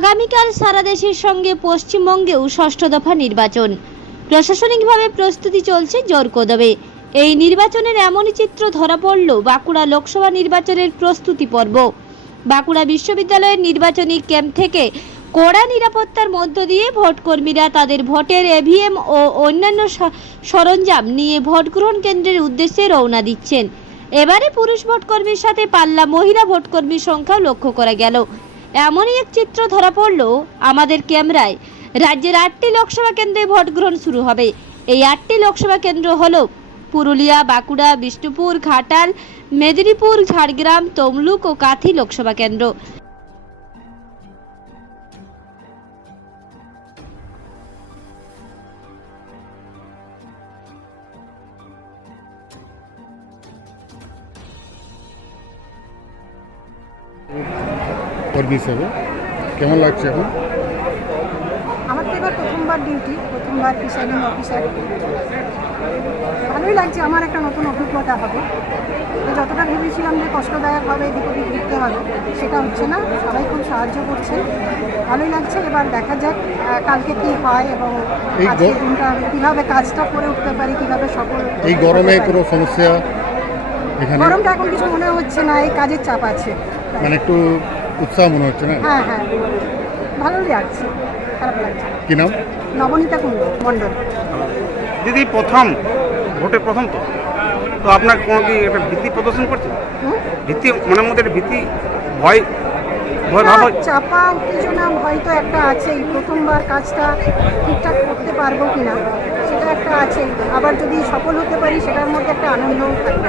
আগামীকাল সারা দেশের সঙ্গে পশ্চিমবঙ্গেও ষষ্ঠ দফা নির্বাচন। প্রশাসনিকভাবে প্রস্তুতি চলছে জোর কদমে। এই নির্বাচনের এমনই চিত্র ধরা পড়ল বাঁকুড়া লোকসভা নির্বাচনের প্রস্তুতি পর্ব। বাঁকুড়া বিশ্ববিদ্যালয়ের নির্বাচনী ক্যাম্প থেকে কড়া নিরাপত্তার মধ্য দিয়ে ভোটকর্মীরা তাদের ভোটের এভিএম ও অন্যান্য সরঞ্জাম নিয়ে ভোট গ্রহণ কেন্দ্রের উদ্দেশ্যে রওনা দিচ্ছেন। এবারে পুরুষ ভোটকর্মীর সাথে পাল্লা মহিলা ভোটকর্মীর সংখ্যাও লক্ষ্য করা গেল। এমনই এক চিত্র ধরা পড়ল আমাদের ক্যামেরায়। রাজ্যের আটটি লোকসভা কেন্দ্রে ভোট গ্রহণ শুরু হবে। এই আটটি লোকসভা কেন্দ্র হল পুরুলিয়া, বাঁকুড়া, বিষ্ণুপুর, ঘাটাল, মেদিনীপুর, ঝাড়গ্রাম, তমলুক ও কাথি লোকসভা কেন্দ্র। কর্মী হিসাবে কেমন লাগছে এখন? আমার তো এবার প্রথমবার ডিউটি প্রথমবার প্রিসাইডিং অফিসার ভালোই লাগছে আমার একটা নতুন অভিজ্ঞতা হবে। যতটা ভেবেছিলাম যে কষ্টদায়ক হবে এদিক ওদিক ঘুরতে হবে সেটা হচ্ছে না। সবাই খুব সাহায্য করছে। ভালোই লাগছে এবার দেখা যাক কালকে কি হয় এবং এই আজকের দিনটা কীভাবে কাজটা করে উঠতে পারি কীভাবে সফল এই গরমে কোনো সমস্যা গরমটা এখন কিছু মনে হচ্ছে না এই কাজের চাপ আছে। মানে একটু উৎসাহ মনে হচ্ছে না? হ্যাঁ হ্যাঁ। ভালোই লাগছে খারাপ লাগছে না। কি নাম? নবনীতা কুণ্ড মণ্ডল। দিদি প্রথম ভোটে প্রথম তো। তো আপনার কোনো কি একটা ভীতি প্রদর্শন করছে? হুম? ভীতি মনের মধ্যে একটা ভীতি ভয় ভয় ভাব না? চাপা উত্তেজনা হয়তো একটা আছেই। প্রথমবার কাজটা ঠিকঠাক করতে পারব কিনা সেটা একটা আছে আবার যদি সফল হতে পারি সেটার মধ্যে একটা আনন্দও থাকবে